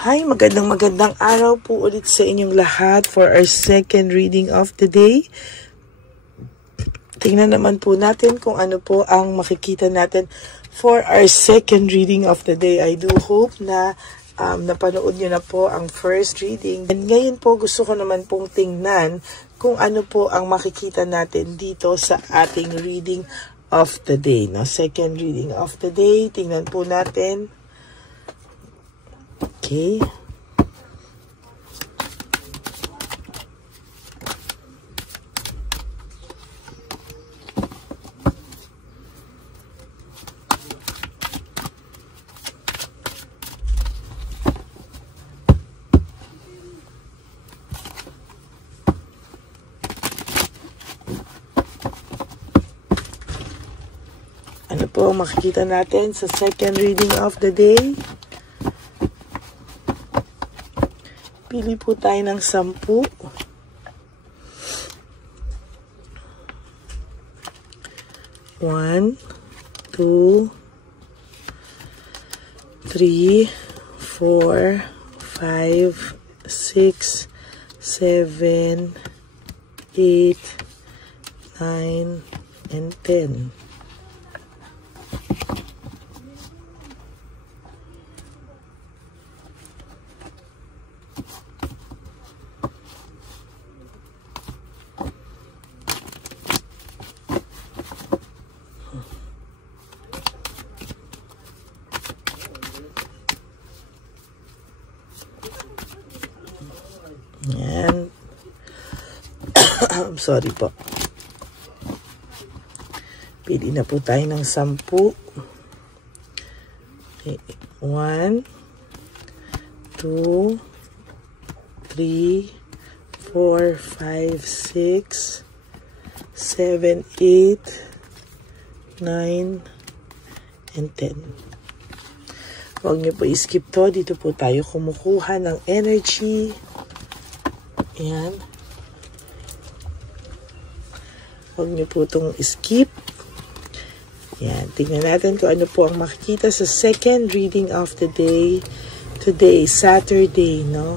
Hi, magandang araw po ulit sa inyong lahat for our second reading of the day. Tingnan naman po natin kung ano po ang makikita natin for our second reading of the day. I do hope na napanood nyo na po ang first reading. And ngayon po gusto ko naman pong tingnan kung ano po ang makikita natin dito sa ating reading of the day. No? Second reading of the day, tingnan po natin. Okay. Ano po ang makikita natin sa second reading of the day? Pili po tayo ng 10. 1, 2, 3, 4, 5, 6, 7, 8, 9, and 10. Yan. I'm sorry po. Pili na po tayo ng 10. Okay. 1, 2, 3, 4, 5, 6, 7, 8, 9, and 10. Huwag niyo po i-skip to. Dito po tayo kumukuha ng energy. Ayan. Huwag niyo po itong skip. Ayan. Tingnan natin kung ano po ang makikita sa second reading of the day. Today, Saturday, no?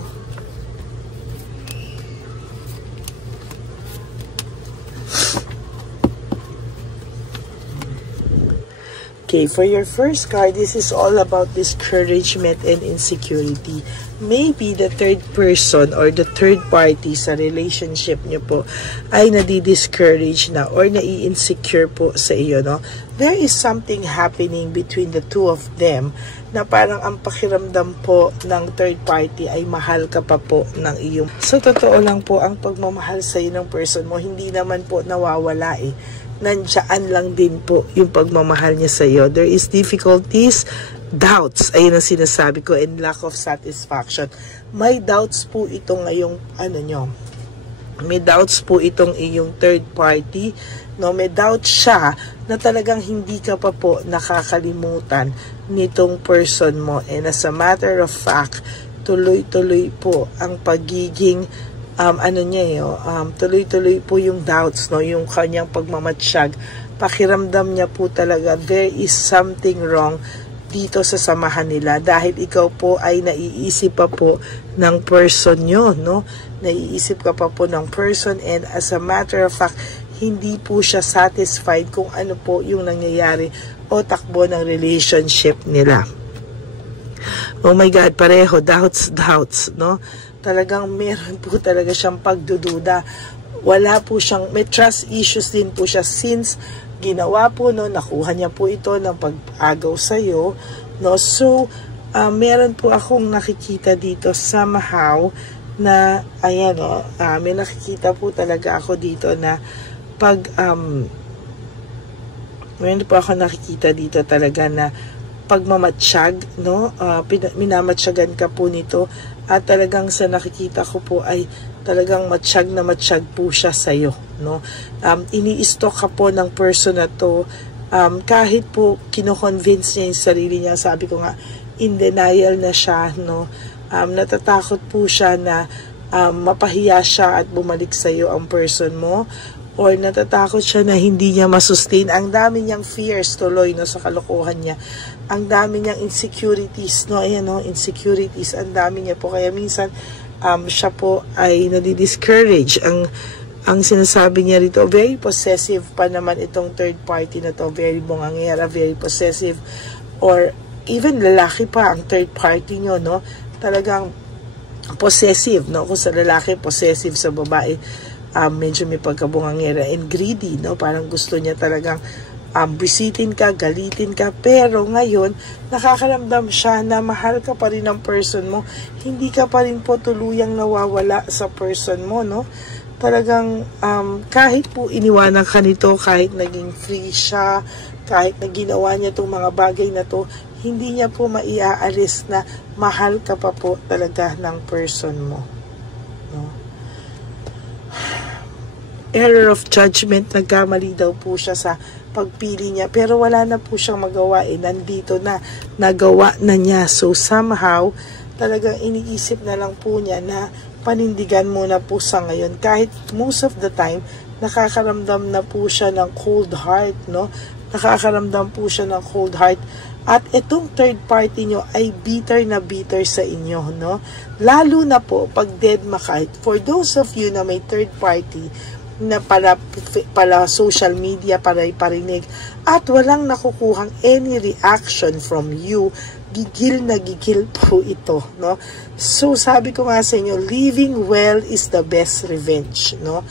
Okay, for your first card, this is all about discouragement and insecurity. Maybe the third person or the third party sa relationship niyo po ay nadi-discourage na or nai-insecure po sa iyo, no? There is something happening between the two of them na parang ang pakiramdam po ng third party ay mahal ka pa po ng iyong. So, totoo lang po, ang pagmamahal sa iyo ng person mo, hindi naman po nawawala eh. Nandiyan lang din po yung pagmamahal niya sa iyo. There is difficulties, doubts, ayun ang sinasabi ko, and lack of satisfaction. May doubts po itong ngayong may doubts po itong iyong third party, no? May doubt siya na talagang hindi ka pa po nakakalimutan nitong person mo, and as a matter of fact, tuloy-tuloy po ang pagiging tuloy-tuloy po yung doubts, no, yung kanyang pagmamatsyag. Pakiramdam niya po talaga there is something wrong dito sa samahan nila dahil ikaw po ay naiisip pa po ng person nyo, no? Naiisip ka pa po ng person, and as a matter of fact, hindi po siya satisfied kung ano po yung nangyayari o takbo ng relationship nila. Oh my God, pareho, doubts, no? Talagang meron po talaga siyang pagdududa. Wala po siyang, may trust issues din po siya since ginawa po, no, nakuha niya po ito ng pag-agaw sa'yo, no? So, meron po akong nakikita dito somehow na, ayan, no, may nakikita po talaga ako dito na meron po ako nakikita dito talaga na pagmamatsyag, no? Minamatsyagan ka po nito at talagang sa nakikita ko po ay talagang matsyag na matsyag po siya sa'yo, no? Ini-stalk ka po ng person na to, kahit po kino-convince niya yung sarili niya, sabi ko nga, in denial na siya, no? Natatakot po siya na mapahiya siya at bumalik sa'yo ang person mo, or natatakot siya na hindi niya masustain. Ang dami niyang fears tuloy, no, sa kalokohan niya. Ang dami niyang insecurities, no, ayan, no, insecurities, ang dami niya po. Kaya minsan, siya po ay nadi-discourage. Ang sinasabi niya rito, very possessive pa naman itong third party na to, very bongangera, very possessive, or even lalaki pa ang third party nyo, no, talagang possessive, no, kung sa lalaki, possessive, sa babae, medyo may pagkabungangera and greedy, no, parang gusto niya talagang bisitin ka, galitin ka, pero ngayon, nakakaramdam siya na mahal ka pa rin ng person mo, hindi ka pa rin po tuluyang nawawala sa person mo, no, talagang kahit po iniwanan ka nito, kahit naging free siya, kahit na ginawa niya itong mga bagay na to, hindi niya po maiaalis na mahal ka pa po talaga ng person mo, no? Error of judgment, nagkamali daw po siya sa pagpili niya, pero wala na po siyang magawa, nandito na, nagawa na niya. So somehow, talagang iniisip na lang po niya na panindigan muna po sa ngayon. Kahit most of the time, nakakaramdam na po siya ng cold heart, no? Nakakaramdam po siya ng cold heart. At itong third party nyo ay bitter na bitter sa inyo, no? Lalo na po pag dead makite. For those of you na may third party, na pala social media, para iparinig, at walang nakukuhang any reaction from you, gigil na gigil po ito, no? So sabi ko nga sa inyo, living well is the best revenge, no?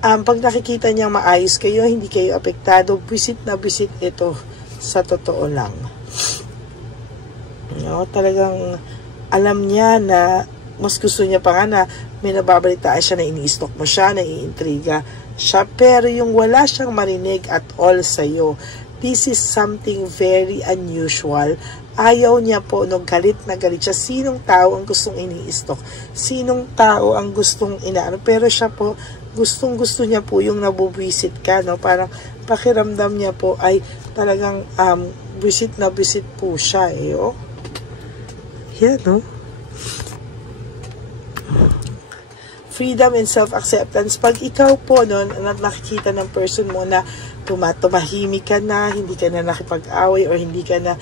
Pag nakikita niya maayos kayo, hindi kayo apektado, visit na visit ito, sa totoo lang, no? Talagang alam niya na mas gusto niya pa nga na may nababalitaan siya na ini-stalk mo siya, na iintriga siya, pero yung wala siyang marinig at all sa'yo, this is something very unusual. Ayaw niya po, no, galit na galit siya. Sinong tao ang gustong ini-stalk? Sinong tao ang gustong inaano? Pero siya po, gustong-gusto niya po yung nabubwisit ka, no? Parang pakiramdam niya po ay talagang visit na visit po siya, oh. Yan, no? Freedom and self-acceptance. Pag ikaw po, no, nakikita ng person mo na tumahimik ka na, hindi ka na nakipag-away, or hindi ka na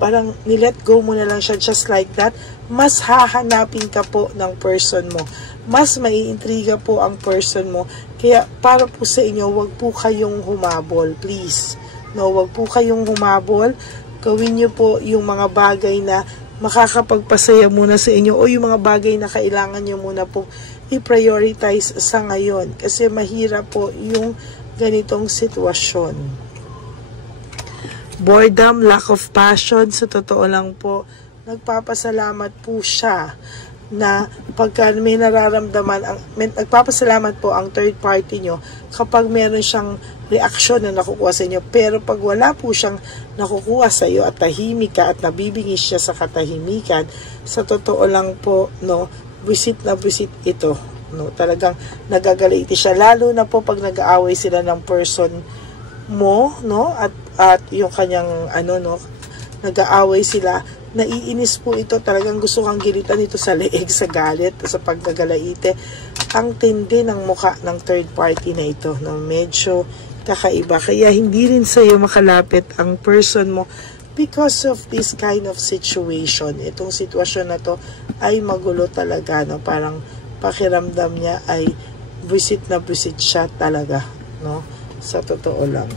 parang nilet go mo na lang siya just like that, mas hahanapin ka po ng person mo. Mas maiintriga po ang person mo. Kaya para po sa inyo, wag po kayong humabol, please. No, wag po kayong humabol. Gawin niyo po yung mga bagay na makakapagpasaya muna sa inyo, o yung mga bagay na kailangan nyo muna po i-prioritize sa ngayon, kasi mahirap po yung ganitong sitwasyon. Boredom, lack of passion, sa totoo lang po, nagpapasalamat po siya na pagka may nararamdaman, nagpapasalamat po ang third party nyo kapag meron siyang reaksyon na nakukuha sa inyo. Pero pag wala po siyang nakukuha sa iyo at tahimik ka at nabibingis siya sa katahimikan, sa totoo lang po, no, visit na visit ito, no, talagang nagagaliti siya, lalo na po pag nag-aaway sila ng person mo, no, at yung kanyang ano, no, nag-aaway sila, naiinis po ito, talagang gusto kang gilitan ito sa leeg, sa galit, sa pagkagalaite. Ang tindi ng muka ng third party na ito, no, medyo kakaiba, kaya hindi rin sa'yo makalapit ang person mo because of this kind of situation. Itong sitwasyon na to ay magulo talaga, no, parang pakiramdam niya ay visit na visit siya talaga, no, sa totoo lang.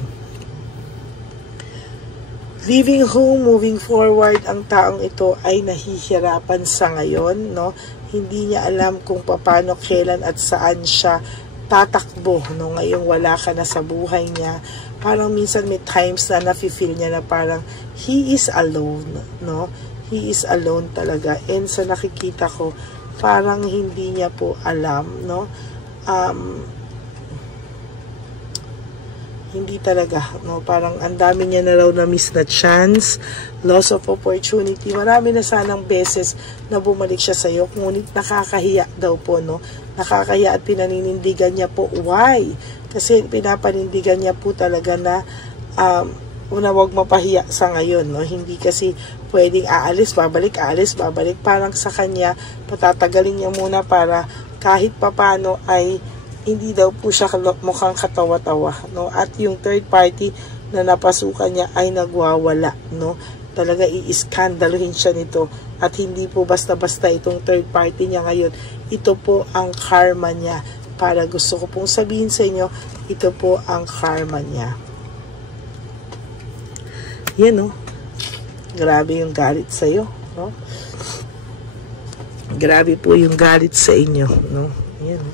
Leaving home, moving forward, ang taong ito ay nahihirapan sa ngayon, no? Hindi niya alam kung paano, kailan at saan siya tatakbo, no? Ngayong wala ka na sa buhay niya. Parang minsan may times na nafe-feel niya na parang he is alone, no? He is alone talaga. And sa nakikita ko, parang hindi niya po alam, no? Hindi talaga, no? Parang ang dami niya na raw na miss na chance, loss of opportunity. Marami na sanang beses na bumalik siya sa iyo, ngunit nakakahiya daw po, no? Nakakahiya at pinaninindigan niya po. Why? Kasi pinapanindigan niya po talaga na una, wag mapahiya sa ngayon, no? Hindi kasi pwedeng aalis, babalik, aalis, babalik. Parang sa kanya, patatagalin niya muna para kahit papano ay hindi daw po siya mukhang katawa-tawa, no? At yung third party na napasukan niya ay nagwawala, no? Talaga i-skandalohin siya nito, at hindi po basta-basta itong third party niya ngayon. Ito po ang karma niya. Para gusto ko pong sabihin sa inyo, ito po ang karma niya. Yan, no? Grabe yung galit sa'yo, no? Grabe po yung galit sa inyo, no? Yan, no?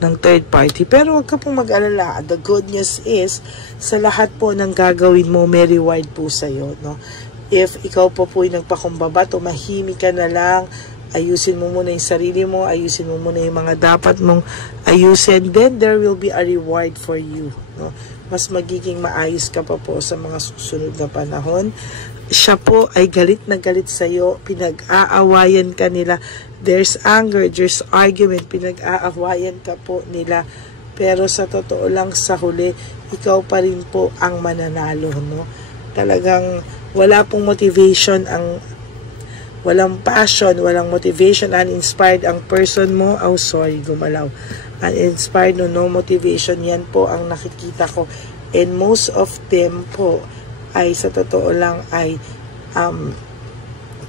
Ng third party. Pero huwag ka pong mag-alala. The good news is, sa lahat po ng gagawin mo, may reward po sa'yo, no? If ikaw po yung nagpakumbaba, tumahimik ka na lang, ayusin mo muna yung sarili mo, ayusin mo muna yung mga dapat mong ayusin, then there will be a reward for you, no? Mas magiging maayos ka pa po sa mga susunod na panahon. Siya po ay galit na galit sa'yo, pinag-aawayan ka nila, there's anger, there's argument, pinag-aawayan ka po nila, pero sa totoo lang sa huli, ikaw pa rin po ang mananalo, no? Talagang wala pong motivation, walang passion, walang motivation, uninspired ang person mo. Oh, sorry, gumalaw. Uninspired, no motivation, yan po ang nakikita ko. And most of them po ay sa totoo lang ay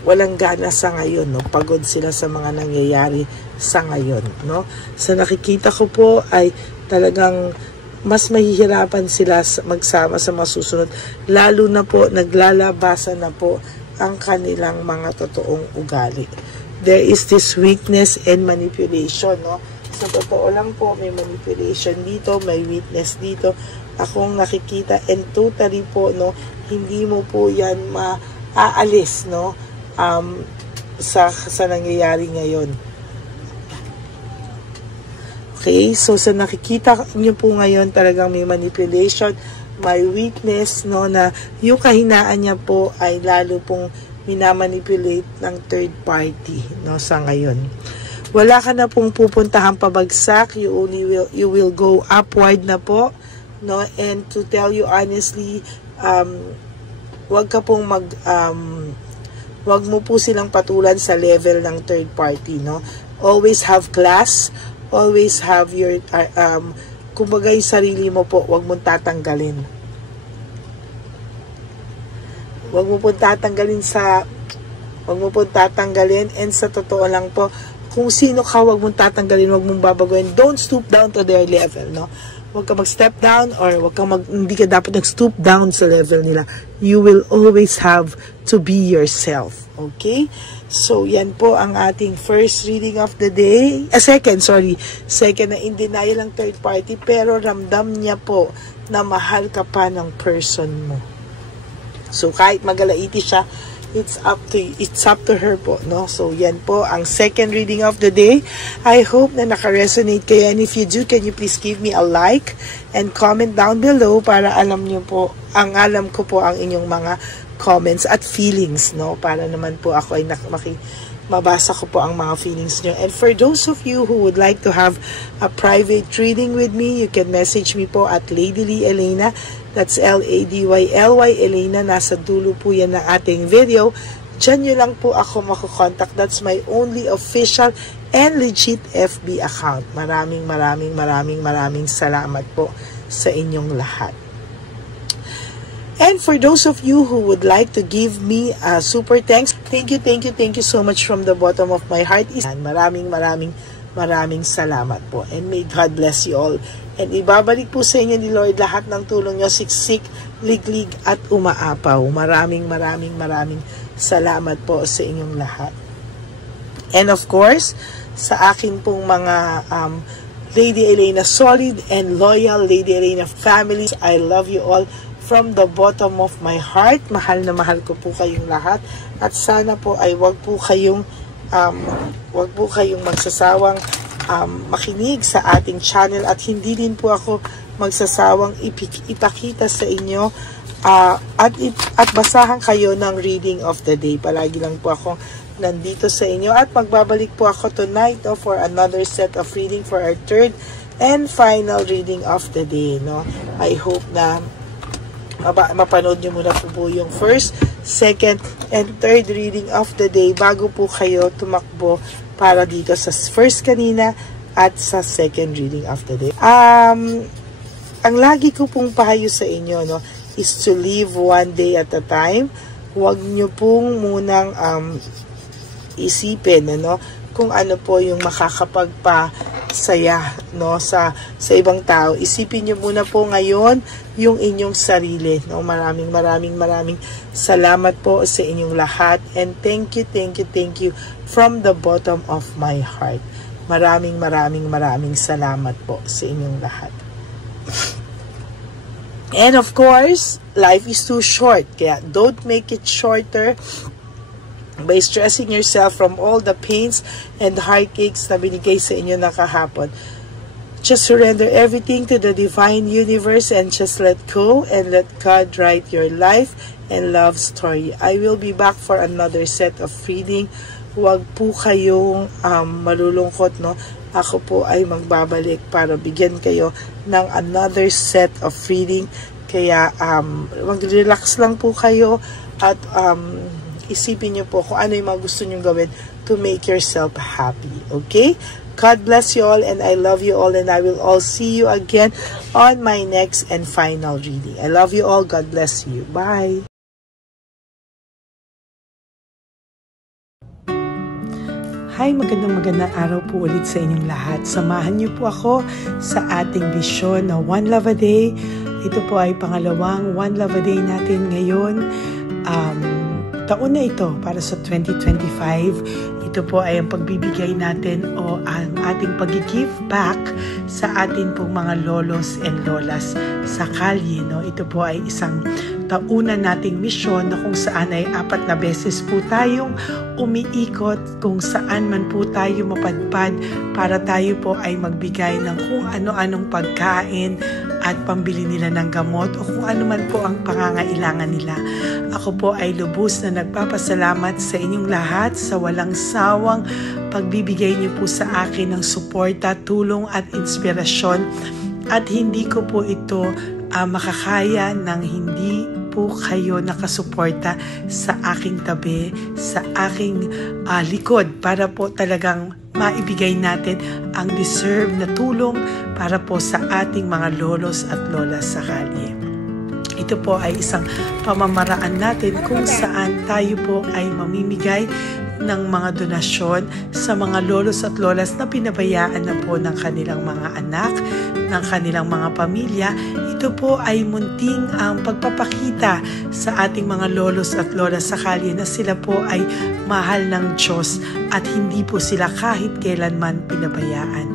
walang gana sa ngayon, no? Pagod sila sa mga nangyayari sa ngayon, no? Sa nakikita ko po ay talagang mas mahihirapan sila magsama sa masusunod, lalo na po naglalabasan na po ang kanilang mga totoong ugali. There is this weakness and manipulation, no? Sa totoo lang po, may manipulation dito, may weakness dito akong nakikita, and totally po, no, hindi mo po yan maaalis, no, sa nangyayari ngayon. Okay, so sa nakikita niyo po ngayon, talagang may manipulation, may weakness, no, na yung kahinaan niya po ay lalo pong minamanipulate ng third party, no, sa ngayon. Wala ka na pong pupuntahang pabagsak, you will go upward na po, no, and to tell you honestly, wag ka pong wag mo po silang patulan sa level ng third party, no. Always have class, always have your kumbaga yung sarili mo po, wag mong tatanggalin. Wag mo pong tatanggalin, and sa totoo lang po, kung sino ka, wag mong tatanggalin, wag mong babaguhin. Don't stoop down to their level, no? Wag ka mag-step down, or hindi ka dapat nag-stoop down sa level nila. You will always have to be yourself, okay? So, yan po ang ating first reading of the day. Second na in denial ng third party, pero ramdam niya po na mahal ka pa ng person mo. So, kahit magalaiti siya, it's up to her po, no? So, yan po ang second reading of the day. I hope na naka-resonate kayo, and if you do, can you please give me a like and comment down below para alam ko po ang inyong mga comments at feelings, no? Para naman po ako ay mabasa ko po ang mga feelings nyo. And for those of you who would like to have a private reading with me, you can message me po at Lady Lee Elena. That's LADYLY Elena. Nasa dulo po yan ng ating video. Diyan nyo lang po ako makukontak. That's my only official and legit FB account. Maraming salamat po sa inyong lahat. And for those of you who would like to give me a super thanks, thank you so much from the bottom of my heart. Maraming salamat po. And may God bless you all. And ibabalik po sa inyo ni Lord lahat ng tulong nyo, siksik, liglig, at umaapaw. Maraming salamat po sa inyong lahat. And of course, sa akin pong mga Lady Elena solid and loyal Lady Elena families, I love you all from the bottom of my heart. Mahal na mahal ko po kayong lahat. At sana po ay wag po kayong magsasawang makinig sa ating channel, at hindi din po ako magsasawang ipakita sa inyo at basahan kayo ng reading of the day. Palagi lang po ako nandito sa inyo, at magbabalik po ako tonight for another set of reading for our third and final reading of the day, no? I hope na mapanood nyo muna po yung first, second, and third reading of the day bago po kayo tumakbo para dito sa first kanina at sa second reading of the day. Ang lagi ko pong pahayo sa inyo, no, is to live one day at a time. Huwag nyo pong munang isipin, ano, kung ano po yung makakapagpasaya, no, sa ibang tao. Isipin nyo muna po ngayon yung inyong sarili, no. Maraming salamat po sa inyong lahat, and thank you from the bottom of my heart. Maraming salamat po sa inyong lahat. And of course, life is too short, kaya don't make it shorter by stressing yourself from all the pains and heartaches na binigay sa inyo na kahapon. Just surrender everything to the divine universe and just let go and let God write your life and love story. I will be back for another set of reading. Huwag po kayong malulungkot, no? Ako po ay magbabalik para bigyan kayo ng another set of reading. Kaya mag-relax lang po kayo at isipin nyo po kung ano yung mga gusto nyo gawin to make yourself happy. Okay? God bless you all, and I love you all, and I will all see you again on my next and final reading. I love you all. God bless you. Bye! Hi, magandang araw po ulit sa inyong lahat. Samahan niyo po ako sa ating vision na One Love a Day. Ito po ay pangalawang One Love a Day natin ngayon. Taon na ito para sa 2025. Ito po ay ang pagbibigay natin o ang ating pag-give back sa atin pong mga lolos and lolas sa kalye. No? Ito po ay isang taunan nating misyon na kung saan ay 4 na beses po tayong umiikot kung saan man po tayo mapadpad para tayo po ay magbigay ng kung ano-anong pagkain at pambili nila ng gamot o kung ano man po ang pangangailangan nila. Ako po ay lubos na nagpapasalamat sa inyong lahat sa walang sawang pagbibigay niyo po sa akin ng suporta, tulong at inspirasyon, at hindi ko po ito makakaya ng hindi po kayo nakasuporta sa aking tabi, sa aking likod para po talagang maibigay natin ang deserve na tulong para po sa ating mga lolos at lolas sa kalye. Ito po ay isang pamamaraan natin kung saan tayo po ay mamimigay ng mga donasyon sa mga lolos at lolas na pinabayaan na po ng kanilang mga anak, ng kanilang mga pamilya. Ito po ay munting ang pagpapakita sa ating mga lolos at lolas sa kalye na sila po ay mahal ng Diyos at hindi po sila kahit kailanman pinabayaan.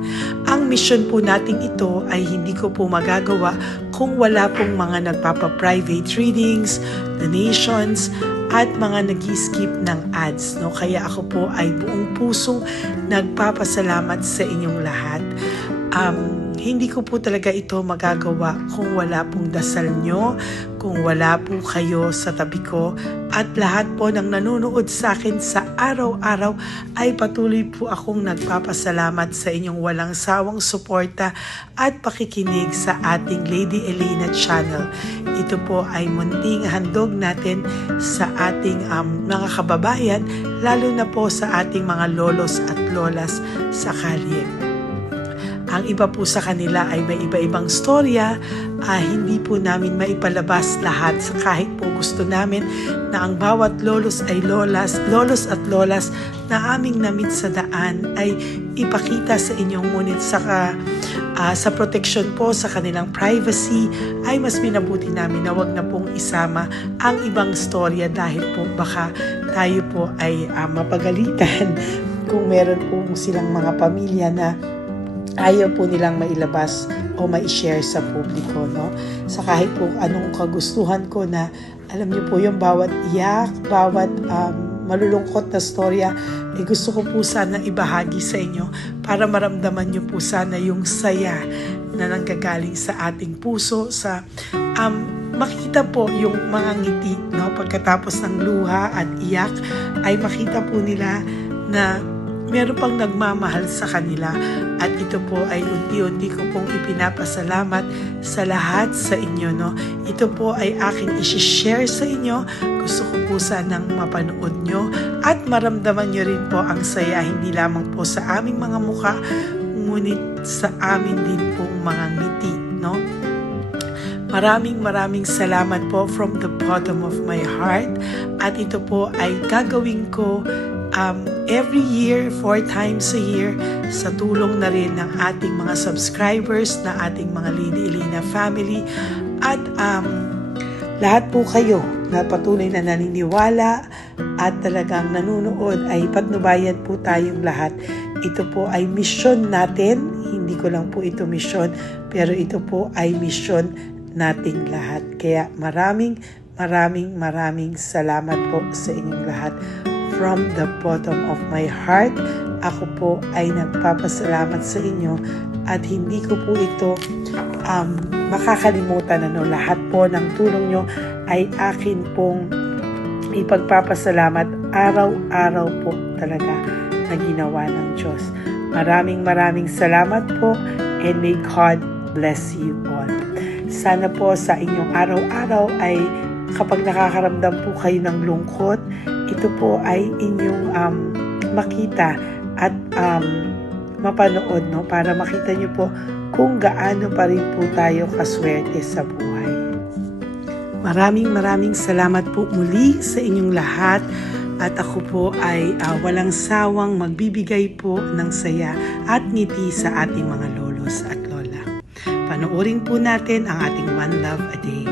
Ang mission po nating ito ay hindi ko po magagawa kung wala pong mga nagpapa-private readings, donations, at mga nag-skip ng ads. No? Kaya ako po ay buong pusong nagpapasalamat sa inyong lahat. Hindi ko po talaga ito magagawa kung wala pong dasal nyo, kung wala po kayo sa tabi ko, at lahat po ng nanonood sa akin sa araw-araw ay patuloy po akong nagpapasalamat sa inyong walang sawang suporta at pakikinig sa ating Lady Elena channel. Ito po ay munting handog natin sa ating mga kababayan, lalo na po sa ating mga lolos at lolas sa kalye. Ang iba po sa kanila ay may iba-ibang storya, hindi po namin maipalabas lahat kahit po gusto namin na ang bawat lolos ay lolos at lolas na aming namit sa daan ay ipakita sa inyong, ngunit sa protection po sa kanilang privacy ay mas minabuti namin na wag na pong isama ang ibang storya dahil po baka tayo po ay mapagalitan kung meron po silang mga pamilya na ayaw po nilang mailabas o ma-share sa publiko, no? Sa kahit po anong kagustuhan ko na, alam niyo po yung bawat iyak, bawat malulungkot na storya, gusto ko po sana ibahagi sa inyo para maramdaman niyo po sana yung saya na nanggagaling sa ating puso, sa makita po yung mga ngiti, no? Pagkatapos ng luha at iyak ay makita po nila na meron pang nagmamahal sa kanila, at ito po ay unti-unti ko pong ipinapasalamat sa lahat sa inyo, no? Ito po ay aking isi-share sa inyo. Gusto ko po sanang mapanood nyo at maramdaman nyo rin po ang saya, hindi lamang po sa aming mga mukha, ngunit sa amin din pong mga ngiti, no? Maraming salamat po from the bottom of my heart. At ito po ay gagawin ko every year, 4 times a year, sa tulong na rin ng ating mga subscribers, na ating mga Lady Elena family. At lahat po kayo na patuloy na naniniwala at talagang nanonood, ay patnubayan po tayong lahat. Ito po ay mission natin. Hindi ko lang po ito mission, pero ito po ay mission nating lahat. Kaya maraming salamat po sa inyong lahat. From the bottom of my heart, ako po ay nagpapasalamat sa inyo at hindi ko po ito makakalimutan. Lahat po ng tulong nyo ay akin pong ipagpapasalamat araw-araw po talaga na ginawa ng Diyos. Maraming salamat po, and may God bless you all. Sana po sa inyong araw-araw ay kapag nakakaramdam po kayo ng lungkot, ito po ay inyong makita at mapanood, no? Para makita nyo po kung gaano pa rin po tayo kaswerte sa buhay. Maraming salamat po muli sa inyong lahat. At ako po ay walang sawang magbibigay po ng saya at ngiti sa ating mga lolos at lola. Panoorin po natin ang ating One Love a Day.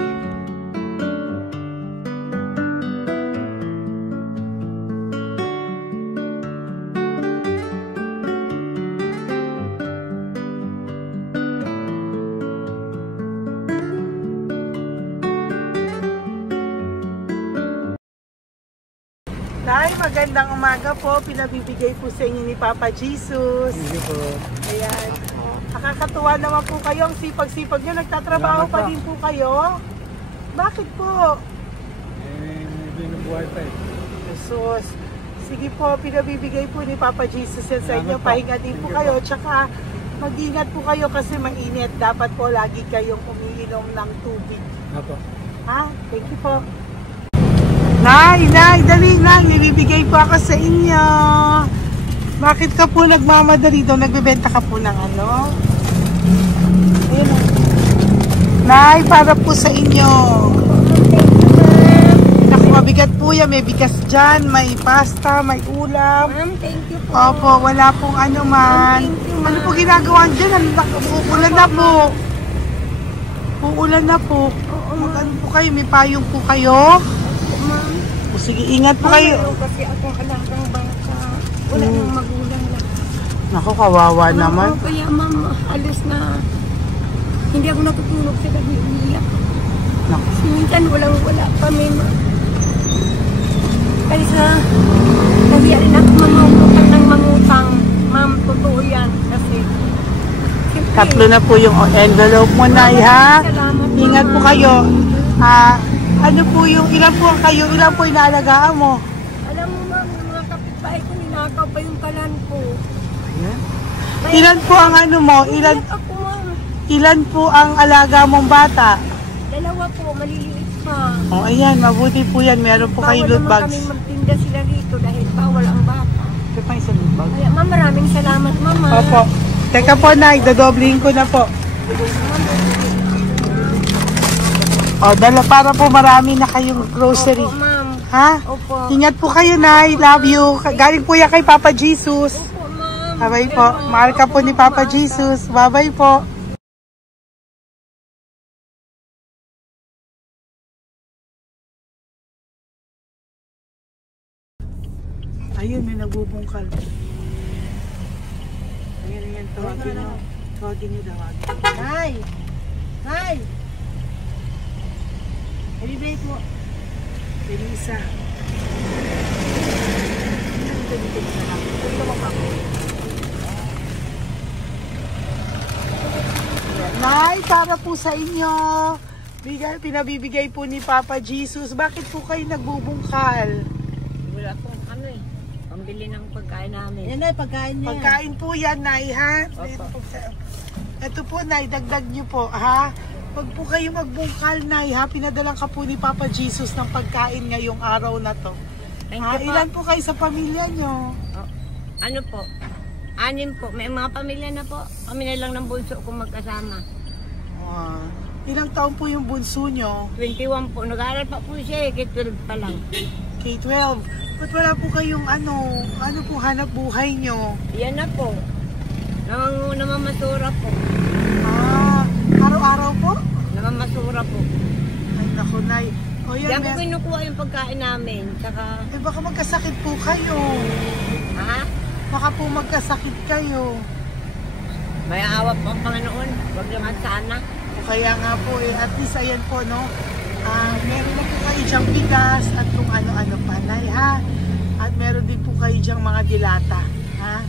Nay, magandang umaga po. Pinabibigay po sa inyo ni Papa Jesus. Hindi po. Ayan. Nakakatuwa naman po kayo. Ang sipag-sipag nyo. Nagtatrabaho pa din po kayo. Bakit po? Binubuhay pa eh. Jesus. Sige po, pinabibigay po ni Papa Jesus yan sa inyo. Pahinga din po kayo. Tsaka mag-ingat po kayo kasi mainit. Dapat po lagi kayong umiinom ng tubig. Apo. Ha? Thank you po. Nay, dali na. Nilibigay po ako sa inyo. Bakit ka po nagmamadali daw? Nagbebenta ka po ng ano? Ayun. Nay, para po sa inyo. Naku, mabigat po yan. May bigas dyan, may pasta, may ulam. Ma'am, thank you po. Opo, wala pong ano man. Ano po ginagawa dyan? Uulan na po. Uulan na po. Mag-ano po kayo? May payong po kayo? Ma'am. O sige, ingat po kayo. Kasi akong alagang bata. Wala nang magulang lang. Naku, kawawa naman. Kaya ma'am, halos na hindi ako natutulog sa gabi. Umiiyak. Naku. Minsan wala kami ma'am. Kasi sa nahiya rin ako mamangutang ng mangutang. Ma'am, totoo yan. Kasi siyempre, 3 na po yung envelope mo, Nay, ha? salamat, Ingat po ma'am. kayo. Ano po yung, ilan po kayo, ilan po inaalagaan mo? Alam mo ma'am, yung mga kapitbahay ko, ninakaw pa yung kalan ko. Ilan po ang ano mo? Umiyak ako ma'am. Ilan po ang alaga mong bata? 2 po, maliliit pa. O, ayan, mabuti po yan. Meron po kayo loot Bawal naman bags. kaming magtinda sila rito dahil bawal ang bata. Ito pa yung sa loot bag. Kaya ma'am, maraming salamat mama. Opo. Teka po, Nay, dodoblihin ko na po. O, dala para po marami na kayong grocery. Opo ma'am. Ha? Opo. Ingat po kayo, Nay. Love you. Galing po yan kay Papa Jesus. Opo ma'am. Bye-bye po. Mahal ka po ni Papa Jesus. Bye-bye po. Ayun, may nagbubungkal. Ayan. Tawagin nyo. Tawagin nyo daw. Nay! Nay! Ibibigay po. Elisa. Nay, para po sa inyo. Pinabibigay po ni Papa Jesus. Bakit po kayo nagbubungkal? Wala pong ano eh. Pambili ng pagkain namin. Yan ay pagkain niya. Pagkain po yan, Nay, ha? Ito po, Nay, dagdag nyo po, ha? Pag po kayo magbungkal, Nay, ha? Pinadalang ka po ni Papa Jesus ng pagkain ngayong araw na to. Thank Ha? you po. Ilan po kayo sa pamilya nyo? Ano po? Anim po. May mga pamilya na po. Kami na lang ng bunso kung magkasama. Ilang taon po yung bunso nyo? 21 po. Nag-aaral pa po siya eh. K-12 pa lang. K-12. Ba't wala po kayong ano po hanap buhay nyo? Yan na po. Namamasura po. Araw-araw po? Namamasura po. Ay, naku, Nay. O yan, Diyan ko kinukuha yung pagkain namin. Saka... baka magkasakit po kayo. Ha? Baka po magkasakit kayo. May awa po ang Panginoon. Huwag naman sana. O kaya nga po at least ayan po, no? Meron na po kayo dyang bigas at kung ano-ano pa, Nay, ha? At meron din po kayo dyang mga dilata, ha?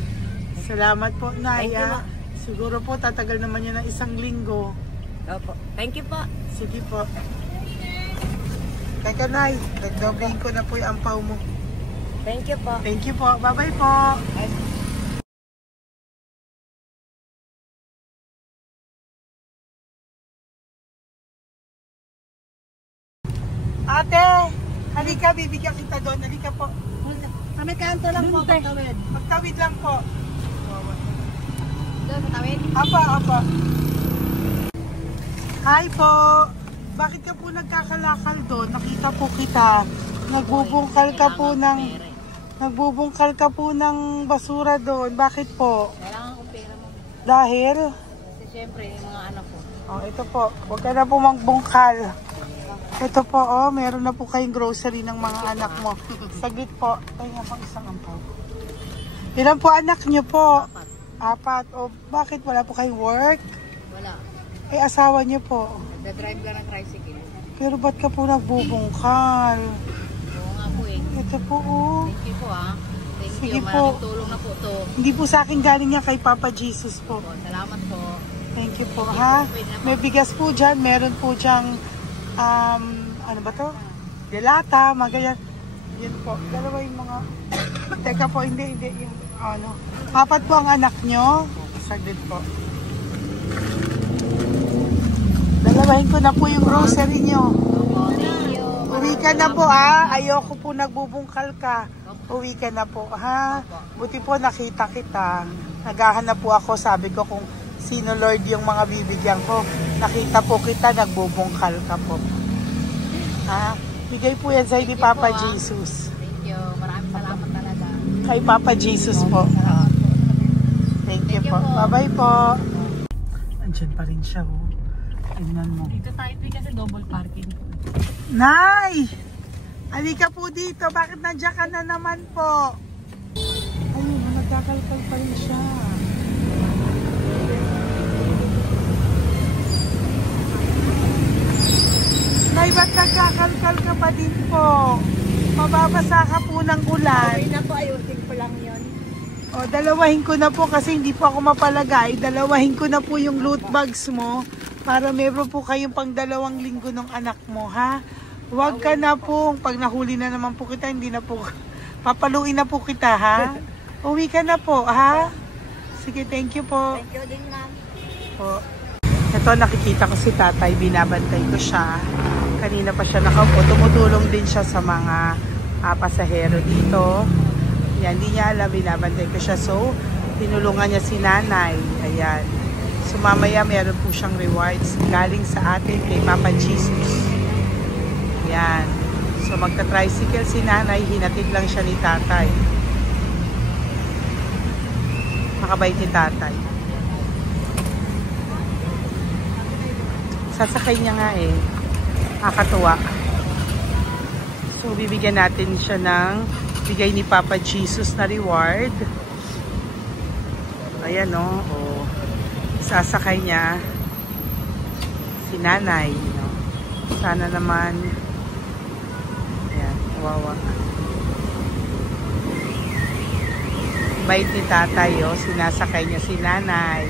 Salamat po, Nay, ha? Siguro po tatagal naman yan ng 1 linggo. Opo. Thank you po. Sige po. Teka, Nay, nagdobling ko na po yung ampaw mo. Thank you po. Thank you po. Bye-bye po. Ate, halika, bibigyan kita doon. Halika po. Kami kanto lang po, pagtawid. Pagtawid lang po. Doon, pagtawid? Apa. Hi po. Bakit ka po nagkakalakal doon? Nakita po kita. Nagbubungkal ka po ng basura doon. Bakit po? Kailangan ko pera mo. Dahil? Kasi syempre, yung mga anak ko. Ito po. Huwag ka na po magbungkal. Ito po, meron na po kayong grocery ng mga anak mo. Saglit po. Ay nga po, isang ampaw. Ilan po anak niyo po? 4. O bakit wala po kayong work? Wala. Asawa niyo po? Nagda-drive ka ng tricycle. Pero ba't ka po nagbubungkal? Oo nga po eh. Ito po, Thank you po Thank Sige you. po. Maraming tulong na po to. Hindi po sa akin galing niya kay Papa Jesus po. Salamat po. Thank you po, ha? May bigas po dyan. Meron po dyang, ano ba to? Delata, magayan. Yan po. Dalawa yung mga... Teka po, hindi. Yung, 4 po ang anak nyo. Saglit po. Dalawahin ko na po yung grocery nyo. Uwi ka na po, ha? Ayoko po nagbubungkal ka. Uwi ka na po, ha? Buti po nakita kita. Naghahanap po ako, sabi ko kung sino Lord yung mga bibigyan ko. Nakita po kita, nagbubungkal ka po. Ha? Bigay po yan sa ni Papa Jesus. Thank you. Maraming salamat talaga. Kay Papa Jesus po. Thank you po. Bye-bye po. Andyan pa rin siya, oh. Tingnan mo. Dito tayo kasi double parking. Nay! Halika po dito. Bakit nandiyan ka na naman po? Ayun, nagkakalkal pa rin siya. Nay, ba't nagkakalkal ka pa din po? Mababasa ka po ng ulan. Okay na po, ayusin ko lang yun. Dalawahin ko na po kasi hindi po ako mapalagay. Dalawahin ko na po yung loot bags mo para meron po kayong pang 2 linggo ng anak mo, ha? Huwag ka na po. Pag nahuli na naman po kita, hindi na po. Papaluin na po kita, ha? Uwi ka na po, ha? Sige, thank you po. Thank you din, ma'am. Po. Ito, nakikita ko si tatay. Binabantay ko siya. Kanina pa siya nakaupo. Tumutulong din siya sa mga pasahero dito. Yan, hindi niya alam. Binabantay ko siya. So, tinulungan niya si nanay. Ayan. So, mamaya meron po siyang rewards galing sa atin kay Papa Jesus. Yan. So, magta-tricycle si nanay. Hinatid lang siya ni tatay. Makabait ni tatay. Sasakay niya nga eh. Nakakatuwa. So, bibigyan natin siya ng bigay ni Papa Jesus na reward. Ayan, no? O, sasakay niya si nanay. No? Sana naman ayan, wawa. Bait ni tatay, oh. Sinasakay niya si nanay.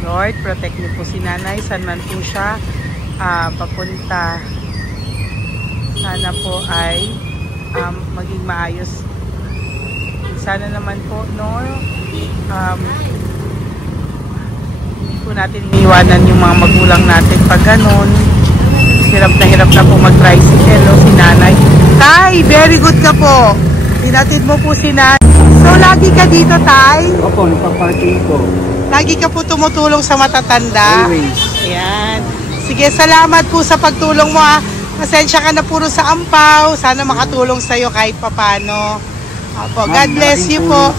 Lord, protect niyo po si nanay. Saan man po siya papunta. Sana po ay maging maayos. Sana naman po, no? Hindi po natin iniwanan yung mga magulang natin pag ganun. Hirap na po mag-tricycle, no? Si nanay. Tay, very good ka po. Hinatid mo po si Nanay. So, lagi ka dito, Tay? Opo, nagpa-parking po. Lagi ka po tumutulong sa matatanda? Always. Ayan. Sige, salamat po sa pagtulong mo, ha. Pasensya ka na puro sa ampaw. Sana makatulong sa'yo kahit papano. Opo, God bless you po.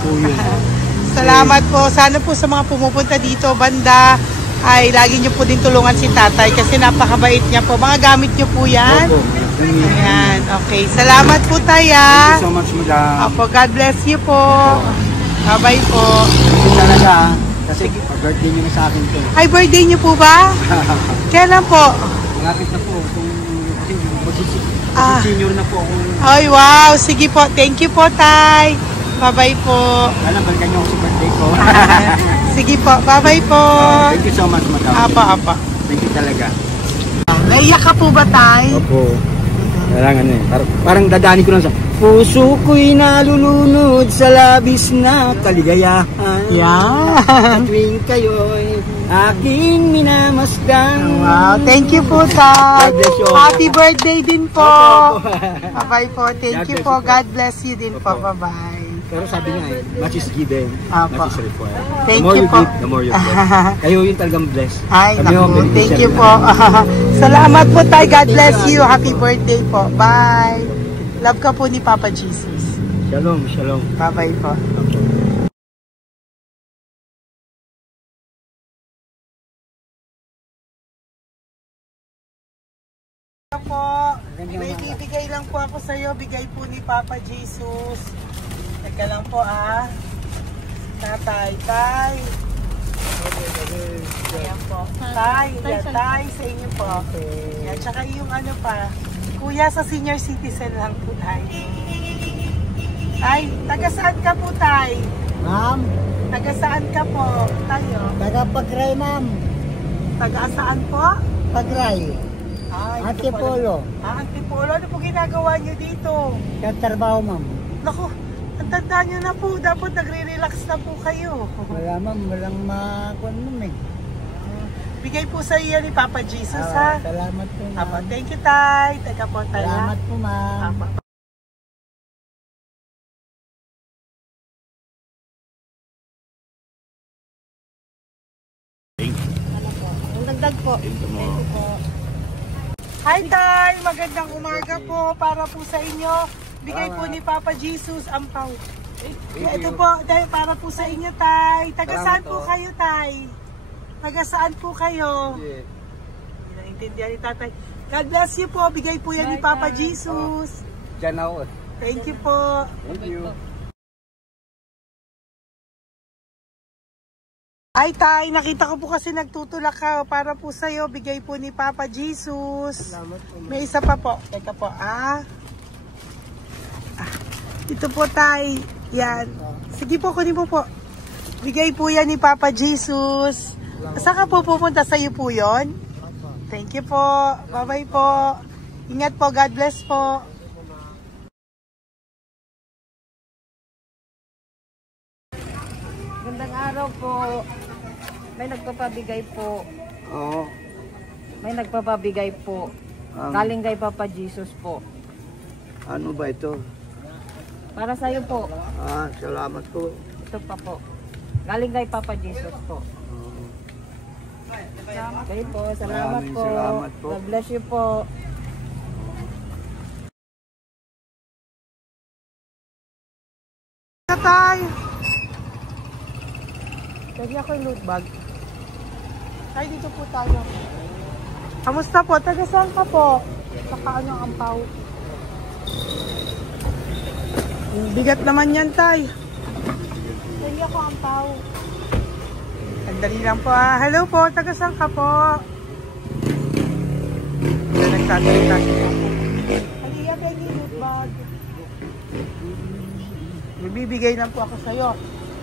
Salamat po. Sana po sa mga pumupunta dito, banda, ay lagi niyo po din tulungan si tatay kasi napakabait niya po. Mga gamit niyo po yan. Opo. Ayan, okay. Salamat po, Taya. Thank you so much, madam. Opo, God bless you po. Bye-bye po. Talaga, kasi birthday niyo na sa akin to. Ay, birthday niyo po ba? Kailan po? Malapit na po. Kasi senior na po ako. Ay, wow. Sige po. Thank you po, Tay. Bye-bye po. Alam, balikan niyo ako sa birthday ko. Sige po. Bye-bye po. Thank you so much, madam. Apa. Thank you talaga. Naiyak ka po ba, Tay? Opo. Parang ano eh. Parang dadaanin ko lang sa puso ko'y nalulunod sa labis na kaligayahan. Yan. Tuwing kayo'y aking minamasdan. Wow. Thank you po, Tay. God bless you. Happy birthday din po. Opo. Bye-bye po. Thank you po. God bless you din po. Bye-bye. Pero sabi nga eh, much is given, Apo. much is required. Thank The more you you po. give, the more you get. Kayo yung talagang blessed. Ay, Kami yung naku. Thank beneficiary you po. lang. Salamat po, Tay. God bless you. Happy birthday po. Bye. Love ka po ni Papa Jesus. Shalom, shalom. Bye-bye po. Po, may bibigay lang po ako sa iyo. Bigay po ni Papa Jesus. Teka lang po, Tatay, Tay. Ayan po. Tay, Tay sa inyo po. Yan, tsaka yung ano pa. Kuya, sa senior citizen lang po, Tay. Tay, taga saan ka po, Tay? Ma'am, Taga saan ka po, tayo? taga Pagray, ma'am. Taga saan po? Pagray. Ay, Antipolo. Antipolo. Ano po ginagawa niyo dito? Katrabaho, ma'am. Naku, ang tanda niyo na po. Dapat nagre-relax na po kayo. Wala, ma'am. Walang makuan, ma'am eh. Bigay po sa iyo ni Papa Jesus, ha? Salamat po, ma'am. Apo, thank you, Tay. Teka po, Tay. Salamat po, ma'am. Apo. Ang dagdag po. Thank you po. Hi, Tay. Magandang umaga po para po sa inyo. Bigay po ni Papa Jesus ang pau. Ito po, Tay, para po sa inyo, Tay. Taga saan po kayo, Tay? Taga saan po kayo? Hindi naintindihan ni Tatay. God bless you po. Bigay po yan ni Papa Jesus. Diyan ako. Thank you po. Thank you. Ay, Tay, nakita ko po kasi nagtutulak ka para po sa'yo. Bigay po ni Papa Jesus. May isa pa po. Teka po, Ito po, Tay. Yan. Sige po, kunin po po. Bigay po yan ni Papa Jesus. Saan ka po pupunta? Sa'yo po yun? Thank you po. Bye-bye po. Ingat po. God bless po. Magandang araw po. May nagpapabigay po. Oo. May nagpapabigay po. Galing kay Papa Jesus po. Ano ba ito? Para sa iyo po. Salamat po. Ito pa po. Galing kay Papa Jesus po. Okay po. Salamat Maraming po. salamat po. God bless you po. Tay. Pwede ako yung loot bag. Ay, dito po tayo. Kamusta po? Taga saan ka po? Saka ano ang ampaw? Bigat naman yan, Tay. Pwede ako ampaw. Sandali lang po, Hello po, taga saan ka po? Nagsasalita siya. Halika, pwede yung loot bag. Bibigay lang po ako sa'yo.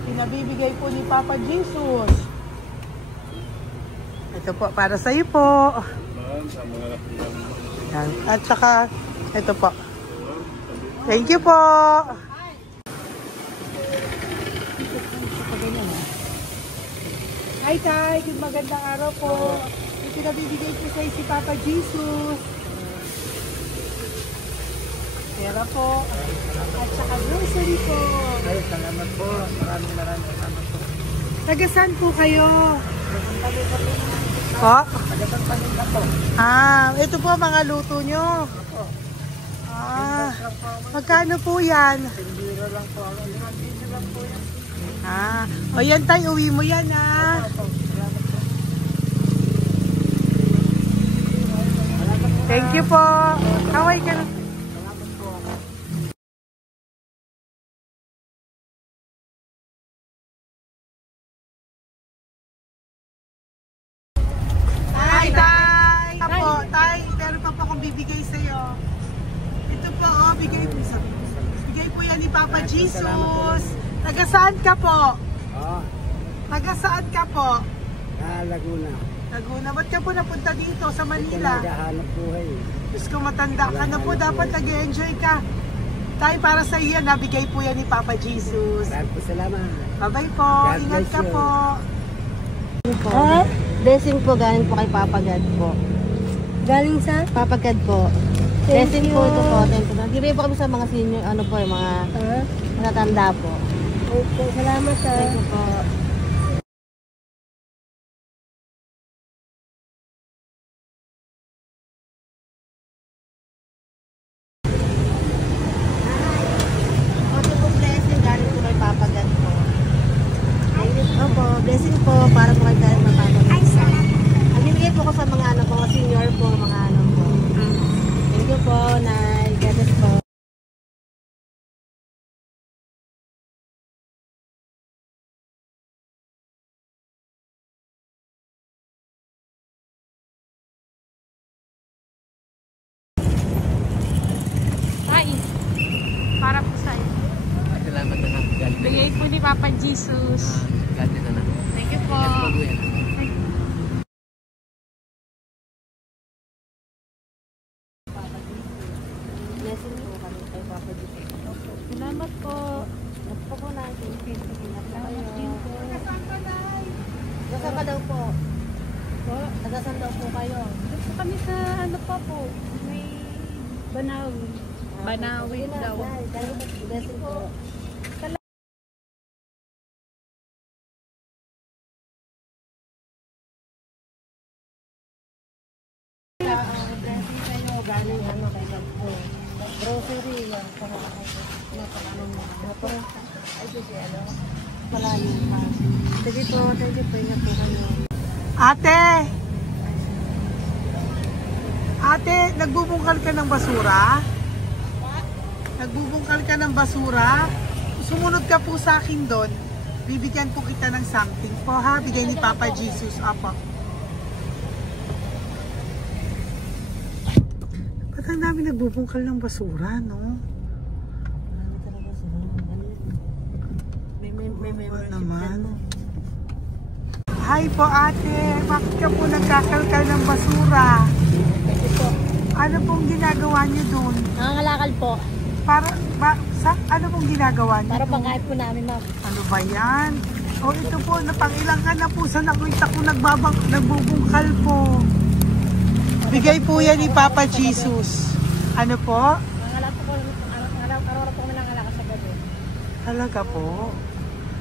Pinabibigay po ni Papa Jesus. Ito po, para sa'yo po. Yan. At saka, ito po. Thank you po. Hi, Tay. Good magandang araw po. Yung pinabibigay po sa'yo si Papa Jesus. Pera po. At saka grocery. Muli po. Ay, salamat po. Maraming salamat po. Taga saan po kayo? Po? Ito po mga luto nyo. Magkano po yan? O yan tayo, uwi mo yan Thank you po. Kaway ka na. Tay, meron pa po akong bibigay sa'yo. Ito po, bigay po yan ni Papa Jesus. Taga saan ka po? Taga saan ka po? Laguna. Laguna. Ba't ka po napunta dito sa Manila? Naghahanap buhay. Diyos ko, matanda ka na po. Dapat nag-enjoy ka. Tay, para sa iyo, nabigay po yan ni Papa Jesus. Maraming po salamat. Bye-bye po. Ingat ka po. Blessing po galing po kay Papa God po. Galing sa? Papa God po. Blessing po ito po. Thank you. Nagbibigay po kami sa mga senior, yung mga matatanda po. Okay, salamat Thank you po. Ito po blessing galing po kay Papa God po. Opo, blessing po para po kay galing na Papa God. Nagbibigay po ko sa mga mga senior po, mga po. Thank you po, Nay. God bless po. Para po sa'yo. Salamat na. Bigay po ni Papa Jesus. Gati na. Thank you po. Blessing po kami kay Papa Jesus. Salamat po. Ito po natin. Salamat din po. Nasaan ka daw po? Po. Nasaan daw po kayo? Dito kami sa ano pa po. May Banawi. Banawi daw. Blessing po. Blessing kayo. Galing kay God po. Grocery. Yung ay, sige, malayo pa. Sige po, ingat po kayo. Ate, nagbubungkal ka ng basura? Nagbubungkal ka ng basura? Sumunod ka po sa akin doon. Bibigyan po kita ng something po ha. Bigay ni Papa Jesus. Apo. Ba't ang dami nagbubungkal ng basura, no? May naman. Hi po ate. Bakit ka po nagkakalkal ng basura? Ano pong ginagawa niyo doon? Nangangalakal po. Ano pong ginagawa niyo? Para pangkain po namin, ma'am. Ano ba yan? O ito po, napangilang ka na po sa nakita ko nagbubungkal po. Bigay po yan ni Papa Jesus. Ano po? Nangangalak po araw-araw po kami nangangalakal sa gabi. Talaga po?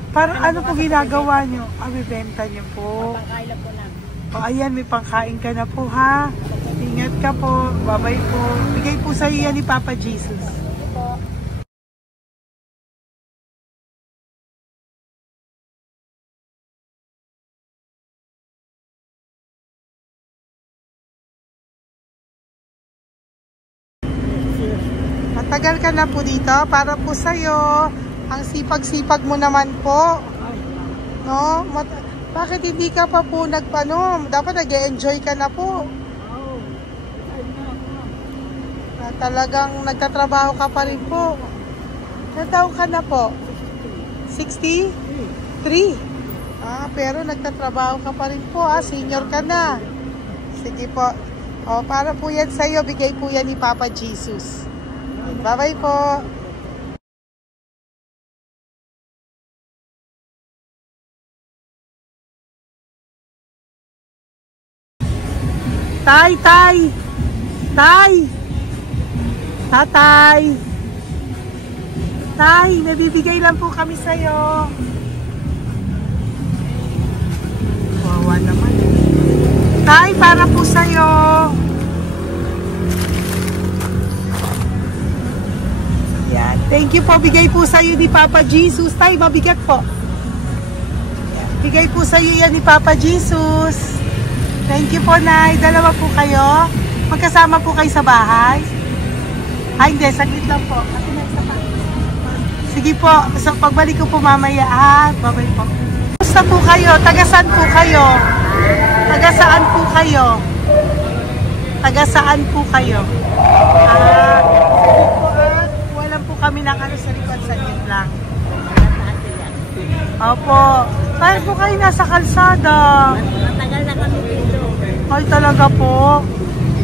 Para ano po ginagawa niyo? Bibenta niyo po. Pangkain lang po namin. O ayan, may pangkain ka na po ha. Ingat ka po. Bye-bye po. Bigay po sa iyo ni Papa Jesus. Po. Matagal ka na po dito. Para po sa iyo. Ang sipag-sipag mo naman po. No? Bakit hindi ka pa po nagpanom? Dapat nag-e-enjoy ka na po. Talagang nagtatrabaho ka pa rin po. Ilang taon ka na po? 63? Pero nagtatrabaho ka pa rin po. Senior ka na. Sige po. Para po yan sa'yo. Bigay po yan ni Papa Jesus. Bye-bye po. Tay! Tatay! Tay, nabibigay lang po kami sa'yo. Wawa naman. Tay, para po sa'yo. Yan. Thank you po. Bigay po sa'yo ni Papa Jesus. Tay, mabigat po. Yan. Bigay po sa'yo yan ni Papa Jesus. Thank you po, Nay. Dalawa po kayo. Magkasama po kayo sa bahay. Ay, hindi. Saglit lang po. Sige po, so pagbalik ko po mamaya, babay po. Basta po kayo? Taga-saan po kayo? Taga-saan po kayo? Taga-saan po kayo? Sige po walang po kami ng ano sa likod, saglit lang. Opo. Paano po kayo nasa kalsada? Matagal na kami dito. Ay, talaga po.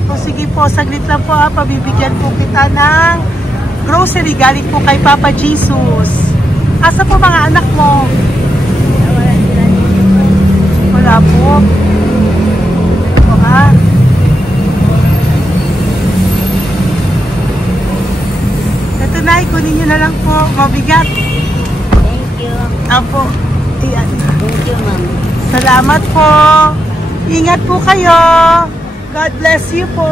O sige po, saglit lang po pabibigyan po kita ng grocery galing po kay Papa Jesus. Asa po mga anak mo? Wala po. O ha? Ito na, kunin nyo na lang po. Mabigat. Thank you. Apo. Ayan. Thank you, ma'am. Salamat po. Ingat po kayo. God bless you po.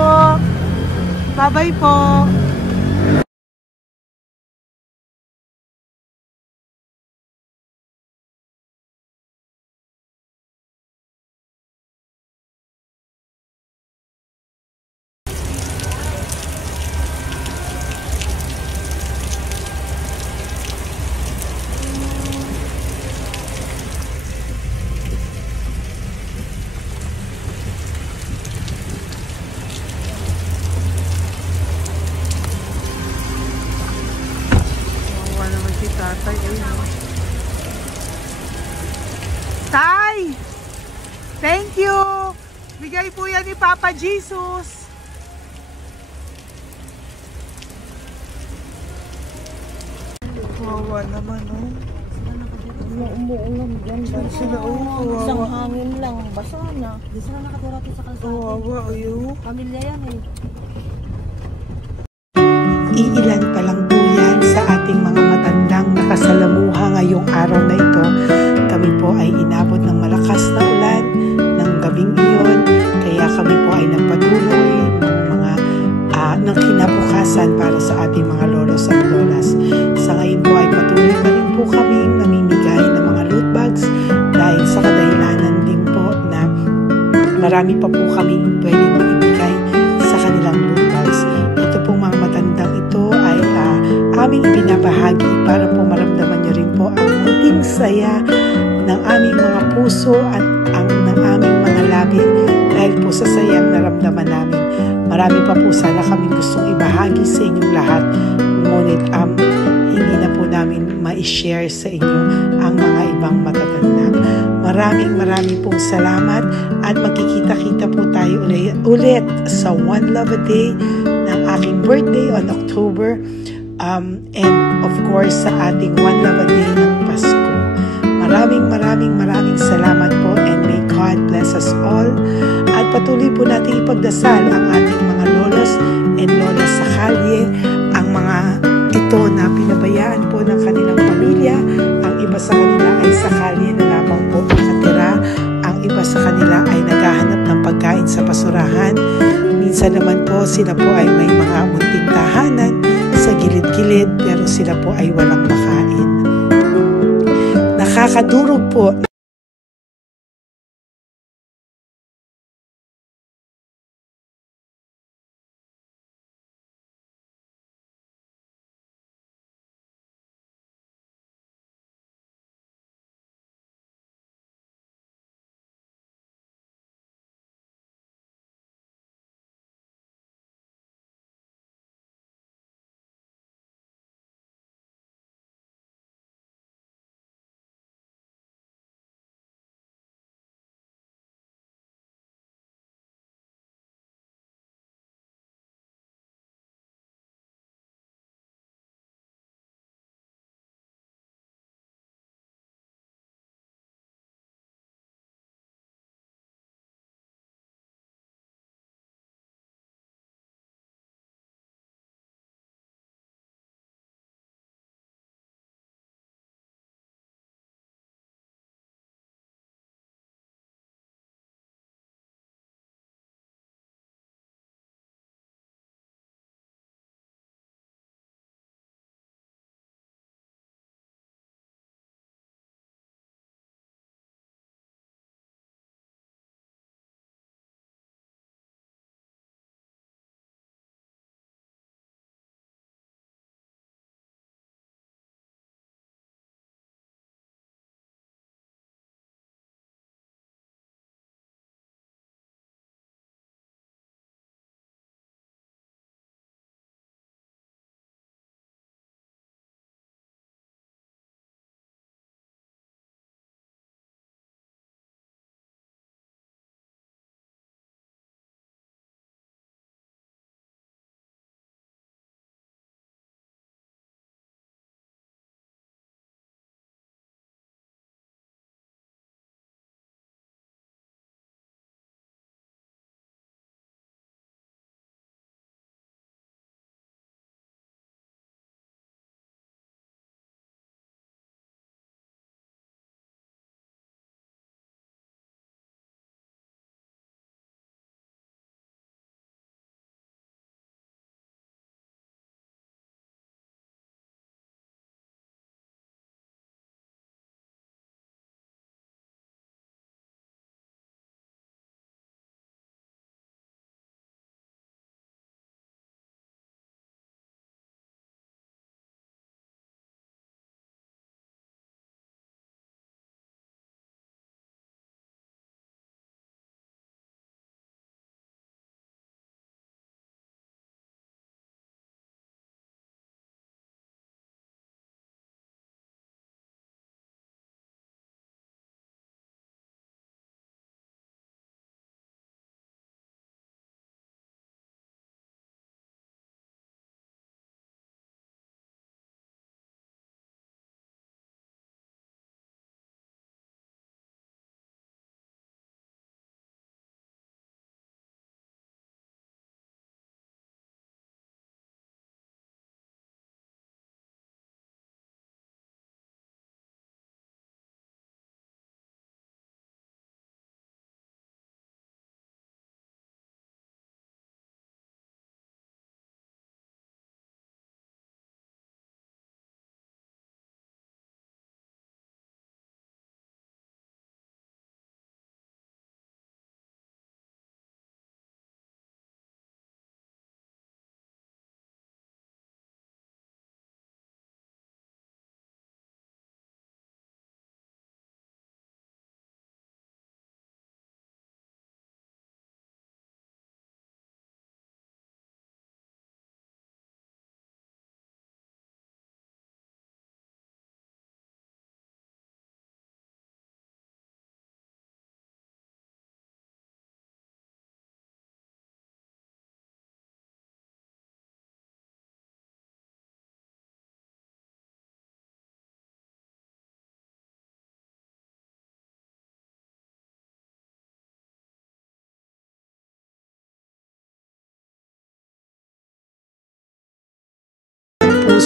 Bye-bye po. Tatay, Tay! Thank you! Bigay po yan ni Papa Jesus. Wawa naman, oh. Umuulan dyan. Saan sila, oh? Isang Wawa. hangin lang. Basa na. Di sila nakatira sa kalsada. Wawa, oh. Pamilya yan eh. Iilan pa lang po yan sa ating mga matandang nakasalamuha ngayong araw na ito. Kami po ay inabot ng malakas na ulan ng gabing iyon. Kaya kami po ay nagpatuloy ng kinabukasan para sa ating mga lolos at lolas. Sa ngayon po ay patuloy pa rin po kami namimigay ng mga loot bags dahil sa kadahilanan din po na marami pa po kami pwedeng maibigay sa kanilang loot bags. Ito pong mga matandang ito ay aming ibinabahagi para po maramdaman nyo rin po ang munting saya ng aming mga puso at ng aming mga labi dahil po sa sayang naramdaman namin. Marami pa po sana kaming gustong ibahagi sa inyong lahat, ngunit hindi na po namin ma-share sa inyo ang mga ibang matatanda. Maraming pong salamat at magkikita-kita po tayo ulit sa One Love a Day ng aking birthday on October and of course sa ating One Love a Day ng Pasko. Maraming salamat po and may God bless us all. At patuloy po natin ipagdasal ang ating mga lolos and lolas sa kalye, ang mga ito na pinabayaan po ng kanilang pamilya. Ang iba sa kanila ay sa kalye na lamang po nakatira. Ang iba sa kanila ay naghahanap ng pagkain sa basurahan. Minsan naman po sila po ay may mga munting tahanan sa gilid-gilid pero sila po ay walang makain. Nakakadurog po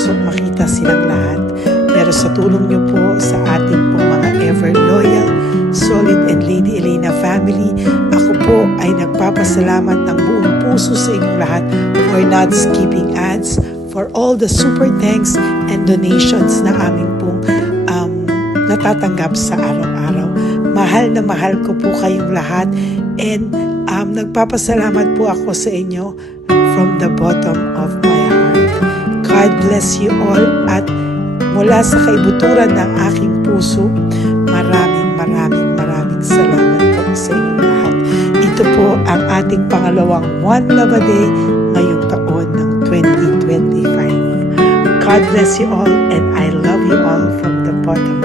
puso makita silang lahat. Pero sa tulong niyo po sa ating pong mga ever loyal, Solid and Lady Elena family, ako po ay nagpapasalamat ng buong puso sa inyong lahat for not skipping ads, for all the super thanks and donations na aming pong natatanggap sa araw-araw. Mahal na mahal ko po kayong lahat, and nagpapasalamat po ako sa inyo from the bottom of my heart. God bless you all, at mula sa kaibuturan ng aking puso, maraming salamat po sa inyong lahat. Ito po ang ating pangalawang One Love a Day ngayong taon ng 2025. God bless you all, and I love you all from the bottom